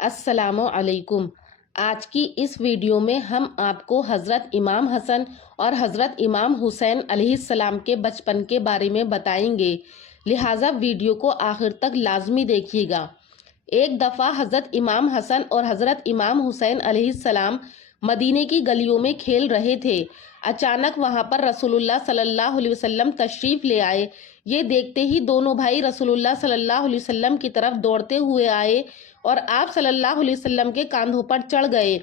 अस्सलाम वालेकुम। आज की इस वीडियो में हम आपको हज़रत इमाम हसन और हज़रत इमाम हुसैन अलैहिस्सलाम के बचपन के बारे में बताएंगे, लिहाजा वीडियो को आखिर तक लाजमी देखिएगा। एक दफ़ा हज़रत इमाम हसन और हज़रत इमाम हुसैन अलैहिस्सलाम मदीने की गलियों में खेल रहे थे। अचानक वहां पर रसूलुल्लाह सल्लल्लाहु अलैहि वसल्लम तशरीफ ले आए। ये देखते ही दोनों भाई रसूलुल्लाह सल्लल्लाहु अलैहि वसल्लम की तरफ दौड़ते हुए आए और आप सल्लल्लाहु अलैहि वसल्लम के कांधों पर चढ़ गए।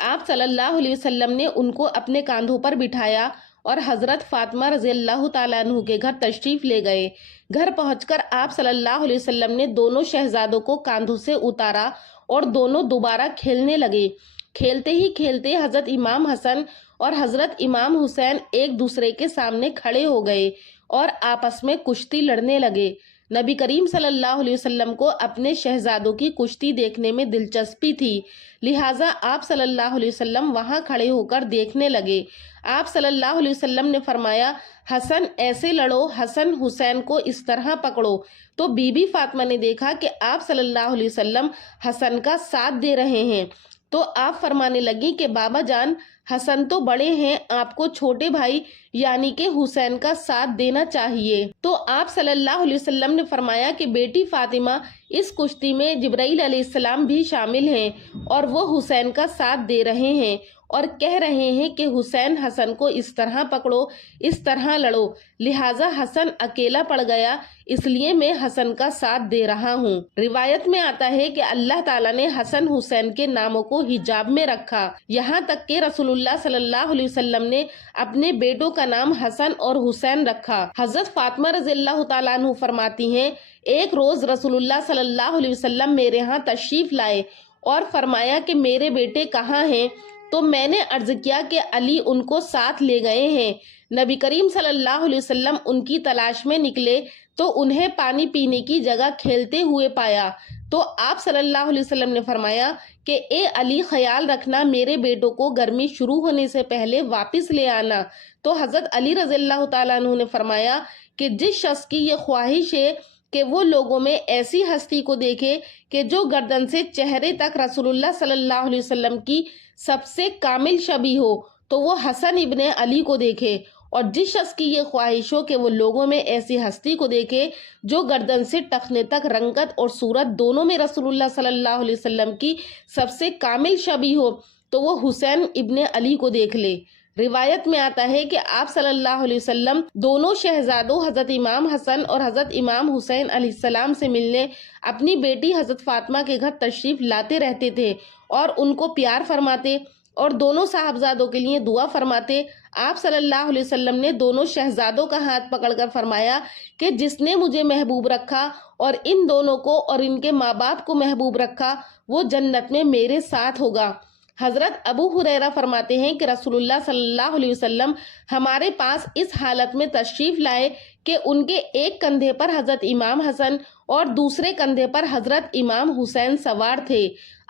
आप सल्लल्लाहु अलैहि वसल्लम ने उनको अपने कांधों पर बिठाया और हज़रत फातिमा रज़ियल्लाहु ताला अन्हु के घर तशरीफ ले गए। घर पहुंचकर आप सल्लल्लाहु अलैहि वसल्लम ने दोनों शहजादों को कांधों से उतारा और दोनों दोबारा खेलने लगे। खेलते ही खेलते हज़रत इमाम हसन और हज़रत इमाम हुसैन एक दूसरे के सामने खड़े हो गए और आपस में कुश्ती लड़ने लगे। नबी करीम सल्लल्लाहु अलैहि वसल्लम को अपने शहजादों की कुश्ती देखने में दिलचस्पी थी, लिहाजा आप सल्लल्लाहु अलैहि वसल्लम वहां खड़े होकर देखने लगे। आप सल्लल्लाहु अलैहि वसल्लम ने फरमाया, हसन ऐसे लड़ो, हसन हुसैन को इस तरह पकड़ो। तो बीबी फातिमा ने देखा कि आप सल्लल्लाहु अलैहि वसल्लम हसन का साथ दे रहे हैं, तो आप फरमाने लगी कि बाबा जान, हसन तो बड़े हैं, आपको छोटे भाई यानी कि हुसैन का साथ देना चाहिए। तो आप सल्लल्लाहु अलैहि वसल्लम ने फरमाया कि बेटी फातिमा, इस कुश्ती में जिब्राइल अलैहिस्सलाम भी शामिल हैं और वो हुसैन का साथ दे रहे हैं और कह रहे हैं कि हुसैन हसन को इस तरह पकड़ो, इस तरह लड़ो। लिहाजा हसन अकेला पड़ गया, इसलिए मैं हसन का साथ दे रहा हूँ। रिवायत में आता है कि अल्लाह ताला ने हसन हुसैन के नामों को हिजाब में रखा, यहाँ तक कि रसूलुल्लाह सल्लल्लाहु अलैहि वसल्लम ने अपने बेटों का नाम हसन और हुसैन रखा। हजरत फातिमा रज़ियल्लाहु ताला अन्हु फरमाती हैं, एक रोज रसूलुल्लाह सल्लल्लाहु अलैहि वसल्लम मेरे यहाँ तशरीफ लाए और फरमाया कि मेरे बेटे कहाँ हैं। तो मैंने अर्ज किया कि अली उनको साथ ले गए हैं। नबी करीम सल्लल्लाहु अलैहि वसल्लम उनकी तलाश में निकले तो उन्हें पानी पीने की जगह खेलते हुए पाया। तो आप सल्लल्लाहु अलैहि वसल्लम ने फरमाया कि ए अली, ख्याल रखना, मेरे बेटों को गर्मी शुरू होने से पहले वापस ले आना। तो हजरत अली रज़ियल्लाहु ताला अन्हु ने फरमाया कि जिस शख्स की ये ख्वाहिश है कि वो लोगों में ऐसी हस्ती को देखे कि जो गर्दन से चेहरे तक रसूलुल्लाह सल्लल्लाहु अलैहि वसल्लम की सबसे कामिल शबी हो, तो वो हसन इब्ने अली को देखे। और जिस शख्स की ये ख्वाहिश हो कि वो लोगों में ऐसी हस्ती को देखे जो गर्दन से टखने तक रंगत और सूरत दोनों में रसूलुल्लाह सल्लल्लाहु अलैहि वसल्लम की सबसे कामिल शबी हो, तो वो हुसैन इब्ने अली को देख ले। रिवायत में आता है कि आप सल्लल्लाहु अलैहि वसल्लम दोनों शहजादों हज़रत इमाम हसन और हज़रत इमाम हुसैन अलैहिस्सलाम से मिलने अपनी बेटी हज़रत फातिमा के घर तशरीफ लाते रहते थे और उनको प्यार फरमाते और दोनों साहबजादों के लिए दुआ फरमाते। आप सल्लल्लाहु अलैहि वसल्लम ने दोनों शहजादों का हाथ पकड़कर फरमाया कि जिसने मुझे महबूब रखा और इन दोनों को और इनके माँ बाप को महबूब रखा, वो जन्नत में मेरे साथ होगा। हजरत अबू हुरैरा फरमाते हैं कि रसूलुल्लाह सल्लल्लाहु अलैहि वसल्लम हमारे पास इस हालत में तशरीफ लाए कि उनके एक कंधे पर हजरत इमाम हसन और दूसरे कंधे पर हजरत इमाम हुसैन सवार थे।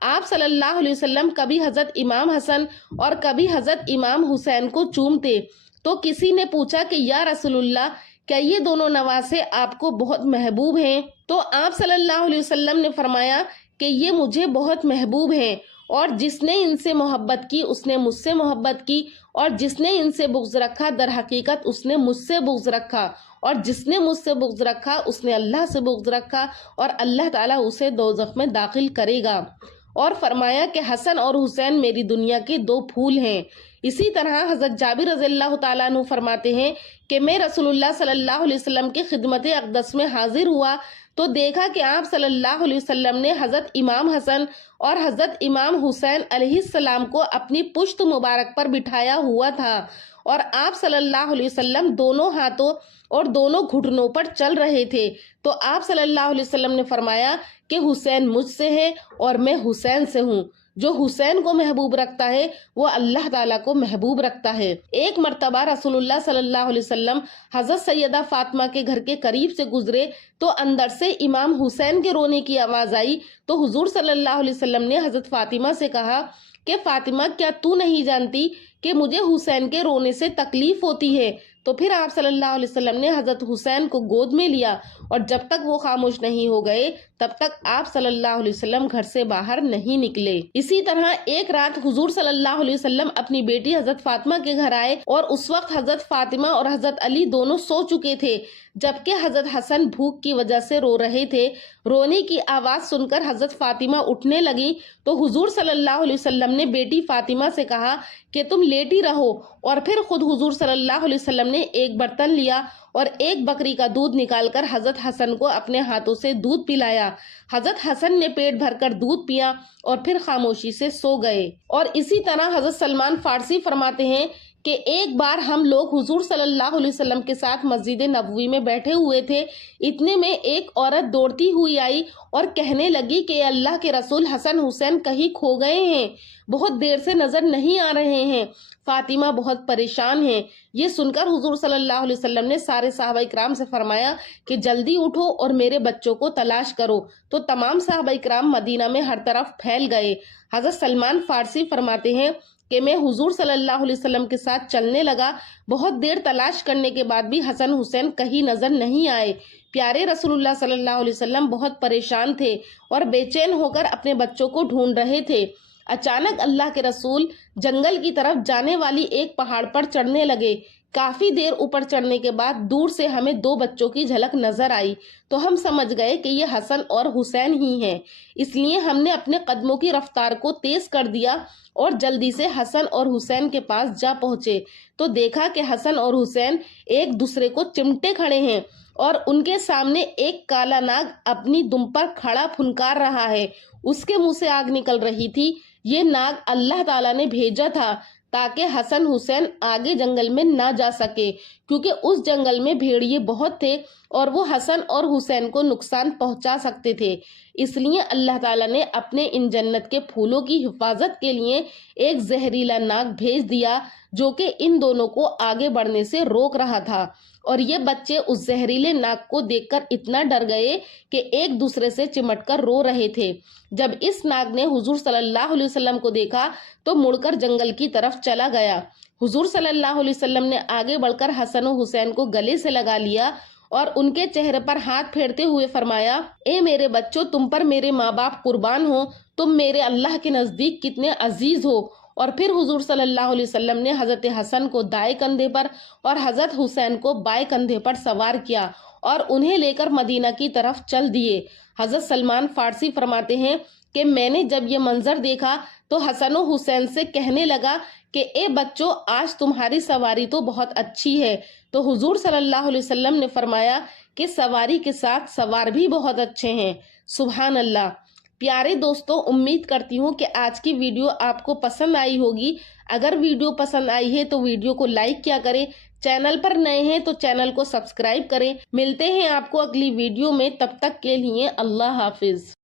आप सल्लल्लाहु अलैहि वसल्लम कभी हजरत इमाम हसन और कभी हजरत इमाम हुसैन को चूमते। तो किसी ने पूछा कि या रसूलुल्लाह, क्या ये दोनों नवासे आपको बहुत महबूब हैं? तो आप सल्लल्लाहु अलैहि वसल्लम ने फरमाया कि ये मुझे बहुत महबूब हैं और जिसने इनसे मोहब्बत की उसने मुझसे मोहब्बत की और जिसने इनसे बुग़्ज़ रखा दर हकीकत उसने मुझसे बुग़्ज़ रखा और जिसने मुझसे बुग़्ज़ रखा उसने अल्लाह से बुग़्ज़ रखा और अल्लाह ताला उसे दोज़ख में दाखिल करेगा। और फरमाया कि हसन और हुसैन मेरी दुनिया के दो फूल हैं। इसी तरह हज़रत जाबिर रज़ियल्लाहु ताला अन्हु फरमाते हैं कि मैं रसूलुल्लाह सल्लल्लाहु अलैहि वसल्लम के खिदमत अक़दस में हाजिर हुआ तो देखा कि आप सल्लल्लाहु अलैहि वसल्लम ने हज़रत इमाम हसन और हज़रत इमाम हुसैन अलैहिस्सलाम को अपनी पुश्त मुबारक पर बिठाया हुआ था और आप सल्लल्लाहु अलैहि वसल्लम दोनों हाथों और दोनों घुटनों पर चल रहे थे। तो आप सल्लल्लाहु अलैहि वसल्लम ने फरमाया कि हुसैन मुझसे है और मैं हुसैन से हूँ। जो हुसैन को महबूब रखता है वो अल्लाह ताला को महबूब रखता है। एक मर्तबा रसूलुल्लाह सल्लल्लाहु अलैहि वसल्लम हज़रत सैयदा फातिमा के घर के करीब से गुजरे तो अंदर से इमाम हुसैन के रोने की आवाज़ आई। तो हुजूर सल्लल्लाहु अलैहि वसल्लम ने हज़रत फातिमा से कहा कि फातिमा, क्या तू नहीं जानती कि मुझे हुसैन के रोने से तकलीफ होती है? तो फिर आप सल्लल्लाहु अलैहि वसल्लम ने हज़रत हुसैन को गोद में लिया اور جب تک وہ خاموش نہیں ہو گئے تب تک آپ صلی اللہ علیہ وسلم گھر سے باہر نہیں نکلے۔ اسی طرح ایک رات حضور صلی اللہ علیہ وسلم اپنی بیٹی حضرت فاطمہ کے گھر آئے اور اس وقت حضرت فاطمہ اور حضرت علی دونوں سو چکے تھے، جبکہ حضرت حسن بھوک کی وجہ سے رو رہے تھے۔ رونے کی آواز سن کر حضرت فاطمہ اٹھنے لگی تو حضور صلی اللہ علیہ وسلم نے بیٹی فاطمہ سے کہا کہ تم لیٹی رہو، اور پھر خود حضور صلی اللہ علیہ وسلم نے ایک برتن لیا اور ایک بکری کا دودھ نکال کر حضرت حسن کو اپنے ہاتھوں سے دودھ پلایا۔ حضرت حسن نے پیٹ بھر کر دودھ پیا اور پھر خاموشی سے سو گئے۔ اور اسی طرح حضرت سلمان فارسی فرماتے ہیں کہ ایک بار ہم لوگ حضور صلی اللہ علیہ وسلم کے ساتھ مسجد نبوی میں بیٹھے ہوئے تھے، اتنے میں ایک عورت دوڑتی ہوئی آئی اور کہنے لگی کہ اللہ کے رسول حسن حسین کہیں کھو گئے ہیں، بہت دیر سے نظر نہیں آ رہے ہیں، فاطمہ بہت پریشان ہیں۔ یہ سن کر حضور صلی اللہ علیہ وسلم نے سارے صحابہ کرام سے فرمایا کہ جلدی اٹھو اور میرے بچوں کو تلاش کرو، تو تمام صحابہ کرام مدینہ میں ہر طرف پھیل گئے۔ حضرت سلمان فارسی فرماتے ہیں کہ میں حضور صلی اللہ علیہ وسلم کے ساتھ چلنے لگا، بہت دیر تلاش کرنے کے بعد بھی حسن حسین کہیں نظر نہیں آئے۔ پیارے رسول اللہ صلی اللہ علیہ وسلم بہت پریشان تھے اور بے چین ہو کر اپنے بچوں کو ڈھونڈ رہے تھے۔ اچانک اللہ کے رسول جنگل کی طرف جانے والی ایک پہاڑ پر چڑھنے لگے۔ کافی دیر اوپر چڑھنے کے بعد دور سے ہمیں دو بچوں کی جھلک نظر آئی تو ہم سمجھ گئے کہ یہ حسن اور حسین ہی ہیں، اس لیے ہم نے اپنے قدموں کی رفتار کو تیز کر دیا اور جلدی سے حسن اور حسین کے پاس جا پہنچے تو دیکھا کہ حسن اور حسین ایک دوسرے کو چمٹے کھڑے ہیں اور ان کے سامنے ایک کالا ناگ اپنی دم پر کھڑا پھنکار رہا ہے، اس کے منہ سے آگ نکل رہی تھی۔ یہ ناگ اللہ تعالیٰ نے بھیجا تھا تاکہ حسن حسین آگے جنگل میں نہ جا سکے، کیونکہ اس جنگل میں بھیڑیے بہت تھے اور وہ حسن اور حسین کو نقصان پہنچا سکتے تھے۔ اس لیے اللہ تعالیٰ نے اپنے ان جنت کے پھولوں کی حفاظت کے لیے ایک زہریلا ناگ بھیج دیا جو کہ ان دونوں کو آگے بڑھنے سے روک رہا تھا، اور یہ بچے اس زہریلے ناگ کو دیکھ کر اتنا ڈر گئے کہ ایک دوسرے سے چمٹ کر رو رہے تھے۔ جب اس ناگ نے حضور صلی اللہ علیہ وسلم کو دیکھا تو مڑ کر جنگل کی طرف چلا گیا۔ حضور صلی اللہ علیہ وسلم نے آگے بڑھ کر حسن و حسین کو گلے سے لگا لیا اور ان کے چہرے پر ہاتھ پھیرتے ہوئے فرمایا، اے میرے بچوں، تم پر میرے ماں باپ قربان ہو، تم میرے اللہ کے نزدیک کتنے عزیز ہو۔ اور پھر حضور صلی اللہ علیہ وسلم نے حضرت حسن کو دائیں کندھے پر اور حضرت حسین کو بائیں کندھے پر سوار کیا اور انہیں لے کر مدینہ کی طرف چل دیے۔ حضرت سلمان فارسی فرماتے ہیں کہ میں نے جب یہ منظر دیکھا تو حسن و حسین سے کہنے لگا کہ اے بچوں، آج تمہاری سواری تو بہت اچھی ہے، تو حضور صلی اللہ علیہ وسلم نے فرمایا کہ سواری کے ساتھ سوار بھی بہت اچھے ہیں۔ سبحان اللہ۔ پیارے دوستوں، امید کرتی ہوں کہ آج کی ویڈیو آپ کو پسند آئی ہوگی۔ اگر ویڈیو پسند آئی ہے تو ویڈیو کو لائک کیا کریں، چینل پر نئے ہیں تو چینل کو سبسکرائب کریں۔ ملتے ہیں آپ کو اگلی ویڈیو میں، تب تک کے لیے اللہ حافظ۔